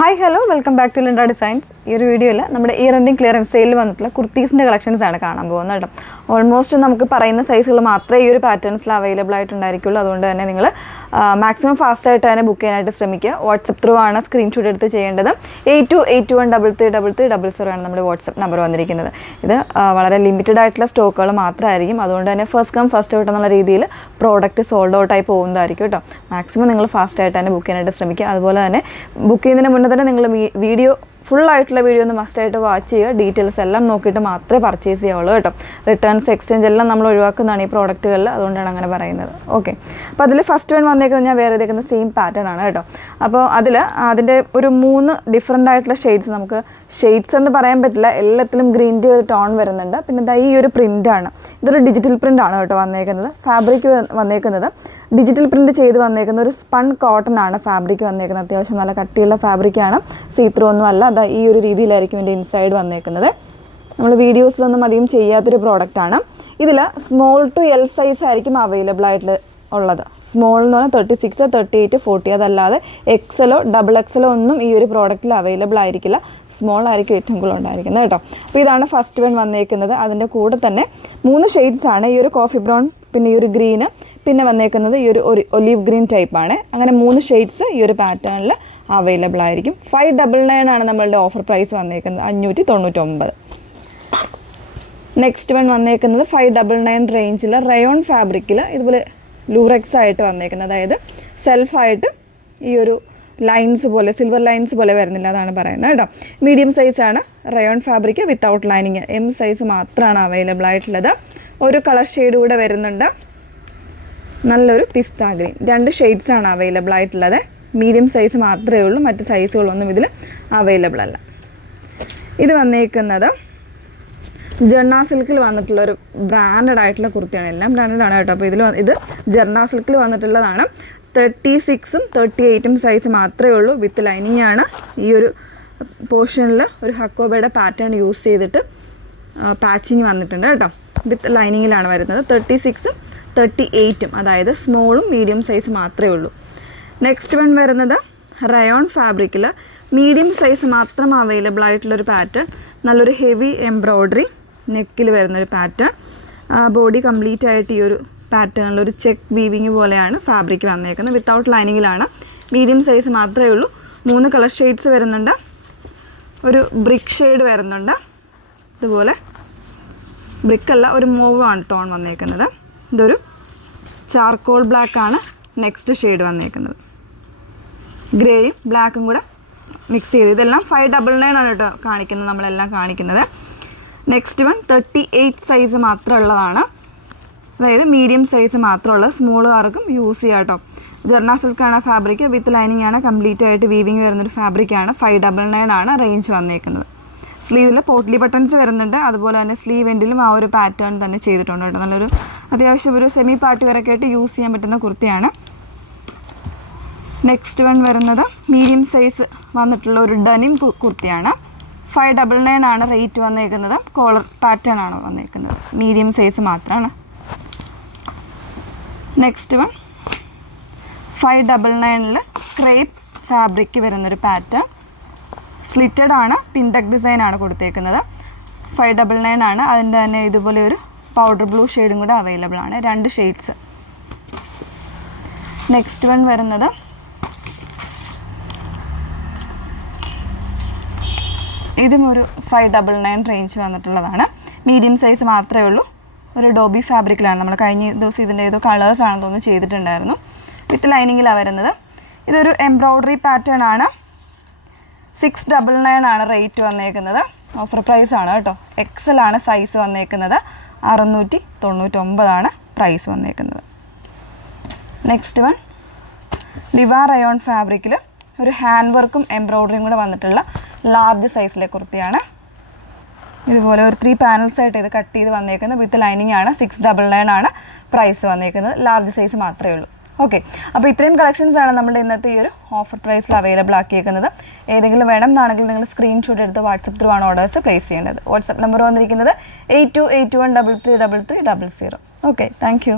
Hi hello welcome back to Linda Designs. ഈ ഒരു വീഡിയോയിൽ നമ്മുടെ ഇയർ എൻഡിങ് ക്ലിയറൻസ് സെയിലിൽ വന്നിട്ടുള്ള കുർത്തീസിൻ്റെ കളക്ഷൻസ് ആണ് കാണാൻ പോകുന്നത് കേട്ടോ. ഓൾമോസ്റ്റ് നമുക്ക് പറയുന്ന സൈസുകൾ മാത്രമേ ഈ ഒരു പാറ്റേൺസിൽ അവൈലബിൾ ആയിട്ടുണ്ടായിരിക്കുള്ളൂ. അതുകൊണ്ട് തന്നെ നിങ്ങൾ മാക്സിമം ഫാസ്റ്റായിട്ട് തന്നെ ബുക്ക് ചെയ്യാനായിട്ട് ശ്രമിക്കുക. വാട്സപ്പ് ത്രൂ ആണ് സ്ക്രീൻഷോട്ട് എടുത്ത് ചെയ്യേണ്ടത്. 8281333300 ആണ് നമ്മുടെ വാട്സപ്പ് നമ്പർ വന്നിരിക്കുന്നത്. ഇത് വളരെ ലിമിറ്റഡ് ആയിട്ടുള്ള സ്റ്റോക്കുകൾ മാത്രമായിരിക്കും. അതുകൊണ്ട് തന്നെ ഫസ്റ്റ് കം ഫസ്റ്റ് ഔട്ട് എന്നുള്ള രീതിയിൽ പ്രോഡക്റ്റ് സോൾഡ് ഔട്ടായി പോകുന്നതായിരിക്കും കേട്ടോ. മാക്സിമം നിങ്ങൾ ഫാസ്റ്റായിട്ട് തന്നെ ബുക്ക് ചെയ്യാനായിട്ട് ശ്രമിക്കുക. അതുപോലെ തന്നെ ബുക്ക് ചെയ്യുന്നതിന് മുന്നേ തന്നെ നിങ്ങൾ വീഡിയോ ഫുള്ളായിട്ടുള്ള വീഡിയോ ഒന്ന് മസ്റ്റായിട്ട് വാച്ച് ചെയ്യുക. ഡീറ്റെയിൽസ് എല്ലാം നോക്കിയിട്ട് മാത്രമേ പർച്ചേസ് ചെയ്യാവുള്ളൂ കേട്ടോ. റിട്ടേൺസ് എക്സ്ചേഞ്ച് എല്ലാം നമ്മൾ ഒഴിവാക്കുന്നതാണ് ഈ പ്രോഡക്റ്റുകളിൽ. അതുകൊണ്ടാണ് അങ്ങനെ പറയുന്നത്. ഓക്കെ, അപ്പോൾ അതിൽ ഫസ്റ്റ് വൺ വന്നേക്കുന്നത് ഞാൻ വേറെ ഇതേക്കുന്ന സെയിം പാറ്റേൺ ആണ് കേട്ടോ. അപ്പോൾ അതിൻ്റെ ഒരു 3 ഡിഫറെൻ്റ് ആയിട്ടുള്ള ഷെയ്ഡ്സ്, നമുക്ക് ഷെയ്ഡ്സ് എന്ന് പറയാൻ പറ്റില്ല, എല്ലാത്തിലും ഗ്രീൻ്റെ ഒരു ടോൺ വരുന്നുണ്ട്. പിന്നെ ഇതാ ഈ ഒരു പ്രിൻ്റാണ്, ഇതൊരു ഡിജിറ്റൽ പ്രിൻ്റ് ആണ് കേട്ടോ വന്നേക്കുന്നത്. ഫാബ്രിക് വന്നേക്കുന്നത് ഡിജിറ്റൽ പ്രിൻറ്റ് ചെയ്ത് വന്നേക്കുന്ന ഒരു സ്പൺ കോട്ടൺ ആണ് ഫാബ്രിക് വന്നേക്കുന്നത്. അത്യാവശ്യം നല്ല കട്ടിയുള്ള ഫാബ്രിക്കാണ്, സീത്രൂ ഒന്നും അല്ല. അതാ ഈ ഒരു രീതിയിലായിരിക്കും ഇതിൻ്റെ ഇൻസൈഡ് വന്നേക്കുന്നത്. നമ്മൾ വീഡിയോസിലൊന്നും അധികം ചെയ്യാത്തൊരു പ്രോഡക്റ്റാണ്. ഇതിൽ സ്മോൾ ടു എൽ സൈസ് ആയിരിക്കും അവൈലബിൾ ആയിട്ട് ഉള്ളത്. സ്മോൾ എന്ന് പറഞ്ഞാൽ 36, 38, 40, അതല്ലാതെ എക്സലോ ഡബിൾ എക്സലോ ഒന്നും ഈ ഒരു പ്രോഡക്റ്റിൽ അവൈലബിൾ ആയിരിക്കില്ല. സ്മോൾ ആയിരിക്കും ഏറ്റവും കൂടുതൽ ഉണ്ടായിരിക്കുന്നത് കേട്ടോ. അപ്പോൾ ഇതാണ് ഫസ്റ്റ് വൺ വന്നേക്കുന്നത്. അതിൻ്റെ കൂടെ തന്നെ 3 ഷെയ്ഡ്സ് ആണ്. ഈ ഒരു കോഫി ബ്രൗൺ, പിന്നെ ഈ ഒരു ഗ്രീന്, പിന്നെ വന്നേക്കുന്നത് ഈ ഒരു ഒലീവ് ഗ്രീൻ ടൈപ്പാണ്. അങ്ങനെ 3 ഷെയ്ഡ്സ് ഈ ഒരു പാറ്റേണിൽ അവൈലബിൾ ആയിരിക്കും. 599 ആണ് നമ്മളുടെ ഓഫർ പ്രൈസ് വന്നേക്കുന്നത്, 599. നെക്സ്റ്റ് വൺ വന്നേക്കുന്നത് 599 റേഞ്ചിൽ റയോൺ ഫാബ്രിക്കിൽ ഇതുപോലെ ലൂറെക്സ് ആയിട്ട് വന്നേക്കുന്നത്. അതായത് സെൽഫായിട്ട് ഈ ഒരു ലൈൻസ് പോലെ, സിൽവർ ലൈൻസ് പോലെ വരുന്നില്ല, അതാണ് പറയുന്നത് കേട്ടോ. മീഡിയം സൈസാണ് rayon fabric without lining. M size മാത്രമാണ് അവൈലബിൾ ആയിട്ടുള്ളത്. ഒരു കളർ ഷെയ്ഡ് കൂടെ വരുന്നുണ്ട്, നല്ലൊരു പിസ്ത ഗ്രീൻ. 2 ഷെയ്ഡ്സാണ് അവൈലബിൾ ആയിട്ടുള്ളത്. മീഡിയം സൈസ് മാത്രമേ ഉള്ളൂ, മറ്റ് സൈസുകളൊന്നും ഇതിൽ അവൈലബിൾ അല്ല. ഇത് വന്നേക്കുന്നത് ജർണ സിൽക്കിൽ വന്നിട്ടുള്ളൊരു ബ്രാൻഡഡ് ആയിട്ടുള്ള കുർത്തിയാണ്. എല്ലാം ബ്രാൻഡഡ് ആണ് കേട്ടോ. അപ്പോൾ ഇത് ജർണ സിൽക്കിൽ വന്നിട്ടുള്ളതാണ്. 36ഉം 38ഉം സൈസ് മാത്രമേ ഉള്ളൂ. വിത്ത് ലൈനിങ് ആണ്. ഈ ഒരു പോർഷനിൽ ഒരു ഹക്കോബയുടെ പാറ്റേൺ യൂസ് ചെയ്തിട്ട് പാച്ചിങ് വന്നിട്ടുണ്ട് കേട്ടോ. വിത്ത് ലൈനിങ്ങിലാണ് വരുന്നത്. 36ഉം 38ഉം, അതായത് സ്മോളും മീഡിയം സൈസ് മാത്രമേ ഉള്ളൂ. നെക്സ്റ്റ് വൺ വരുന്നത് റയോൺ ഫാബ്രിക്കിൽ മീഡിയം സൈസ് മാത്രം അവൈലബിൾ ആയിട്ടുള്ളൊരു പാറ്റേൺ. നല്ലൊരു ഹെവി എംബ്രോയ്ഡറി നെക്കിൽ വരുന്നൊരു പാറ്റേൺ. ബോഡി കംപ്ലീറ്റ് ആയിട്ട് ഈ ഒരു പാറ്റേണിലൊരു ചെക്ക് വീവിങ് പോലെയാണ് ഫാബ്രിക് വന്നേക്കുന്നത്. വിത്തൗട്ട് ലൈനിങ്ങിലാണ്. മീഡിയം സൈസ് മാത്രമേ ഉള്ളൂ. 3 കളർ ഷെയ്ഡ്സ് വരുന്നുണ്ട്. ഒരു ബ്രിക്ക് ഷെയ്ഡ് വരുന്നുണ്ട്. ഇതുപോലെ ബ്രിക്കല്ല, ഒരു മൂവ് ആണ് ടോൺ വന്നേക്കുന്നത്. ഇതൊരു ചാർക്കോൾ ബ്ലാക്കാണ് നെക്സ്റ്റ് ഷെയ്ഡ് വന്നേക്കുന്നത്. ഗ്രേയും ബ്ലാക്കും കൂടെ മിക്സ് ചെയ്ത്. ഇതെല്ലാം 599 ആണ് കേട്ടോ കാണിക്കുന്നത്, നമ്മളെല്ലാം കാണിക്കുന്നത്. നെക്സ്റ്റ് വൺ 38 സൈസ് മാത്രമുള്ളതാണ്. അതായത് മീഡിയം സൈസ് മാത്രമുള്ളത്. സ്മോളുകാർക്കും യൂസ് ചെയ്യാം കേട്ടോ. ജർണ സിൽക്കാണ് ഫാബ്രിക്, വിത്ത് ലൈനിങ് ആണ്. കംപ്ലീറ്റ് ആയിട്ട് വീവിങ് വരുന്നൊരു ഫാബ്രിക്കാണ്. 599 ആണ് റേഞ്ച് വന്നേക്കുന്നത്. സ്ലീവിൽ പോട്ട്ലി ബട്ടൺസ് വരുന്നുണ്ട്. അതുപോലെ തന്നെ സ്ലീവ് എൻഡിലും ആ ഒരു പാറ്റേൺ തന്നെ ചെയ്തിട്ടുണ്ട് കേട്ടോ. നല്ലൊരു അത്യാവശ്യം ഒരു സെമി പാർട്ടി വരെയൊക്കെ ആയിട്ട് യൂസ് ചെയ്യാൻ പറ്റുന്ന കുർത്തിയാണ്. നെക്സ്റ്റ് വൺ വരുന്നത് മീഡിയം സൈസ് വന്നിട്ടുള്ള ഒരു ഡനിം കുർത്തിയാണ്. 599 ആണ് റേറ്റ് വന്നേക്കുന്നത്. കോളർ പാറ്റേൺ ആണ് വന്നേക്കുന്നത്. മീഡിയം സൈസ് മാത്രമാണ്. നെക്സ്റ്റ് വൺ 599 ക്രേപ്പ് ഫാബ്രിക് വരുന്നൊരു പാറ്റേൺ. സ്ലിറ്റഡ് ആണ്, പിൻടെക് ഡിസൈൻ ആണ് കൊടുത്തേക്കുന്നത്. 599 ആണ്. അതിൻ്റെ തന്നെ ഇതുപോലെ ഒരു പൗഡർ ബ്ലൂ ഷെയ്ഡും കൂടെ അവൈലബിൾ ആണ്. 2 ഷെയ്ഡ്സ്. നെക്സ്റ്റ് വൺ വരുന്നത് ഇതും ഒരു 599 റേഞ്ച് വന്നിട്ടുള്ളതാണ്. മീഡിയം സൈസ് മാത്രമേ ഉള്ളൂ. ഒരു ഡോബി ഫാബ്രിക്കിലാണ്. നമ്മൾ കഴിഞ്ഞ ദിവസം ഇതിൻ്റെ ഏതോ കളേഴ്സാണെന്ന് തോന്നുന്നു ചെയ്തിട്ടുണ്ടായിരുന്നു. വിത്ത് ലൈനിങ്ങിലാണ് വരുന്നത്. ഇതൊരു എംബ്രോയ്ഡറി പാറ്റേൺ ആണ്. 699 ആണ് റേറ്റ് വന്നേക്കുന്നത്. ഓഫർ പ്രൈസ് ആണ് കേട്ടോ. എക്സൽ ആണ് സൈസ് വന്നേക്കുന്നത്. 699 ആണ് പ്രൈസ് വന്നേക്കുന്നത്. നെക്സ്റ്റ് വൺ ലിവ റയോൺ ഫാബ്രിക്കിൽ ഒരു ഹാൻഡ് വർക്കും എംബ്രോയ്ഡറിയും കൂടെ വന്നിട്ടുള്ള ലാർജ് സൈസിലെ കുർത്തിയാണ്. ഇതുപോലെ ഒരു 3 പാനൽസ് ആയിട്ട് ഇത് കട്ട് ചെയ്ത് വന്നേക്കുന്നത്. വിത്ത് ലൈനിങ് ആണ്. 699 ആണ് പ്രൈസ് വന്നേക്കുന്നത്. ലാർജ് സൈസ് മാത്രമേ ഉള്ളൂ. ഓക്കെ, അപ്പോൾ ഇത്രയും കളക്ഷൻസാണ് നമ്മുടെ ഇന്നത്തെ ഈ ഒരു ഓഫർ പ്രൈസിൽ അവൈലബിൾ ആക്കിയേക്കുന്നത്. ഏതെങ്കിലും വേണം എന്നാണെങ്കിൽ നിങ്ങൾ സ്ക്രീൻഷോട്ട് എടുത്ത് വാട്സപ്പ് ത്രൂ ആണ് ഓർഡേഴ്സ് പ്ലേസ് ചെയ്യേണ്ടത്. വാട്സപ്പ് നമ്പർ വന്നിരിക്കുന്നത് 8281333300. Okay, thank you.